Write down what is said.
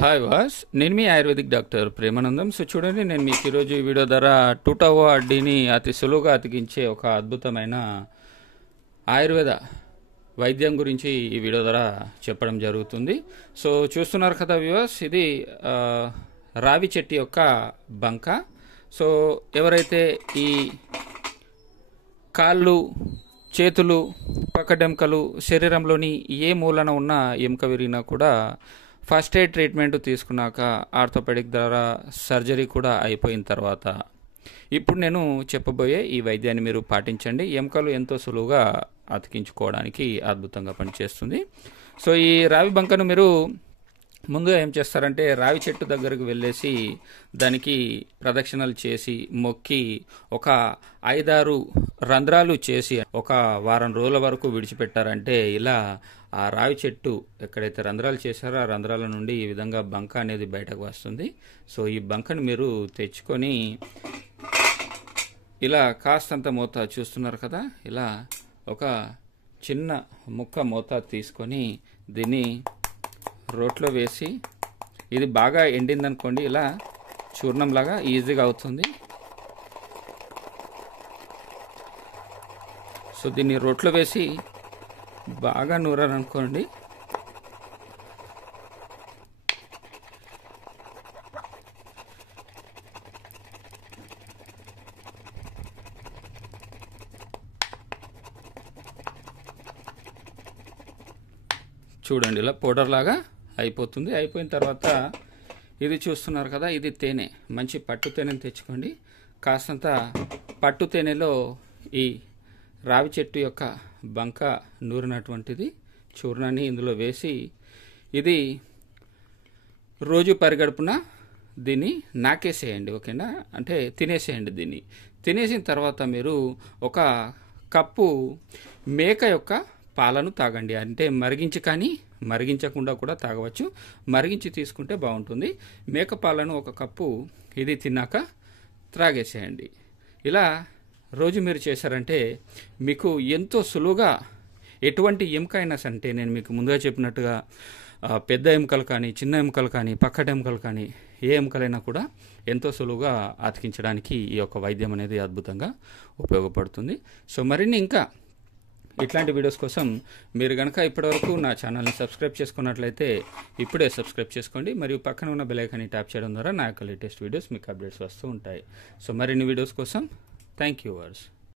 Hi was నేను మీ ayurvedic doctor Premanandam. So చూడండి, నేను మీకు ఈరోజు ఈ వీడియో ద్వారా టూటావో అడ్డీని అతి సులువుగా అతికించే ఒక అద్భుతమైన ఆయుర్వేద వైద్యం గురించి ఈ వీడియో ద్వారా చెప్పడం జరుగుతుంది. సో చూస్తున్నారు కదా వ్యూవర్స్, ఇది రావి చెట్టు యొక్క బంక. సో ఎవరైతే ఈ కాళ్ళు, చేతులు, పక్కడెంకలు, శరీరంలోని ఏ మూలన ఉన్న ఎముక విరిగినా కూడా ఫస్ట్ ఎయిడ్ ట్రీట్మెంట్ తీసుకున్నాక ఆర్థోపెడిక్ ద్వారా సర్జరీ కూడా అయిపోయిన తర్వాత ఇప్పుడు నేను చెప్పబోయే ఈ వైద్యాన్ని మీరు పాటించండి. ఎముకలు ఎంతో సులువుగా అతికించుకోవడానికి అద్భుతంగా పనిచేస్తుంది. సో ఈ రావి బంకను మీరు ముందు ఏం చేస్తారంటే, రావి చెట్టు దగ్గరకు వెళ్ళేసి దానికి ప్రదక్షిణలు చేసి మొక్కి ఒక 5-6 రంధ్రాలు చేసి ఒక వారం రోజుల వరకు విడిచిపెట్టారంటే ఇలా ఆ రావి చెట్టు ఎక్కడైతే రంధ్రాలు చేశారో ఆ రంధ్రాల నుండి ఈ విధంగా బంక అనేది బయటకు వస్తుంది. సో ఈ బంకను మీరు తెచ్చుకొని ఇలా కాస్తంత మోతాదు చూస్తున్నారు కదా, ఇలా ఒక చిన్న ముక్క మోతాదు తీసుకొని దీన్ని రోట్లో వేసి, ఇది బాగా ఎండిందనుకోండి ఇలా చూర్ణంలాగా ఈజీగా అవుతుంది. సో దీన్ని రోట్లో వేసి బాగా నూరారనుకోండి, చూడండి ఇలా పౌడర్ లాగా అయిపోతుంది. అయిపోయిన తర్వాత ఇది చూస్తున్నారు కదా, ఇది తేనె, మంచి పట్టు తేనెని తెచ్చుకోండి. కాస్తంత పట్టు తేనెలో ఈ రావి చెట్టు యొక్క బంక నూరినటువంటిది చూర్ణాన్ని ఇందులో వేసి ఇది రోజు పరిగడుపున దీన్ని నాకేసేయండి, ఓకేనా, అంటే తినేసేయండి. దీన్ని తినేసిన తర్వాత మీరు ఒక కప్పు మేక యొక్క పాలను తాగండి. అంటే మరిగించి కానీ మరిగించకుండా కూడా తాగవచ్చు, మరిగించి తీసుకుంటే బాగుంటుంది. మేక పాలను ఒక కప్పు ఇది తిన్నాక త్రాగేసేయండి. ఇలా రోజు మీరు చేశారంటే మీకు ఎంతో సులువుగా ఎటువంటి ఎముక అయినా అంటే నేను మీకు ముందుగా చెప్పినట్టుగా పెద్ద ఎముకలు కానీ, చిన్న ఎముకలు కానీ, పక్కటి ఎముకలు కానీ, ఏ ఎముకలైనా కూడా ఎంతో సులువుగా అతికించడానికి ఈ యొక్క వైద్యం అనేది అద్భుతంగా ఉపయోగపడుతుంది. సో మరిన్ని ఇంకా ఇట్లాంటి వీడియోస్ కోసం మీరు కనుక ఇప్పటివరకు నా ఛానల్ని సబ్స్క్రైబ్ చేసుకున్నట్లయితే ఇప్పుడే సబ్స్క్రైబ్ చేసుకోండి. మరియు పక్కన ఉన్న బెల్ ఐకాన్ని ట్యాప్ చేయడం ద్వారా నా యొక్క లేటెస్ట్ వీడియోస్ మీకు అప్డేట్స్ వస్తూ ఉంటాయి. సో మరిన్ని వీడియోస్ కోసం థ్యాంక్ యూ వర్స్.